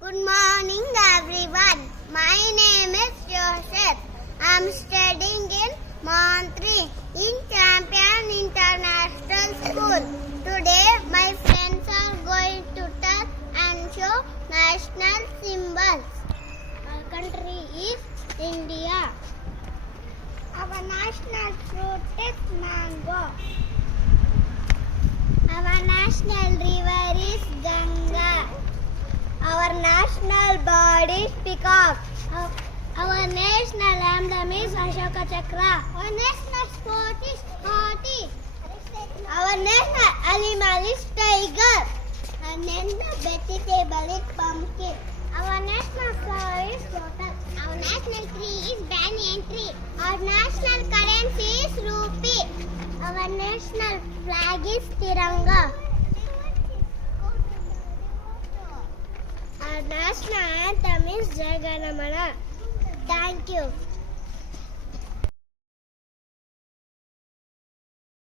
Good morning, everyone. My name is Joseph. I am studying in Monterey in Champion International School. Today, my friends are going to tell and show national symbols. Our country is India. Our national fruit is mango. Our national river is Ganga. Our national bird is peacock. Our national emblem is Ashoka Chakra. Our national sport is hockey. Our national animal is tiger. Our national vegetable is pumpkin. Our national flower is lotus. Our national tree is banyan tree. Our national currency is rupee. Our national flag is Tiranga. Our national anthem is Jai Gana Mana. Thank you.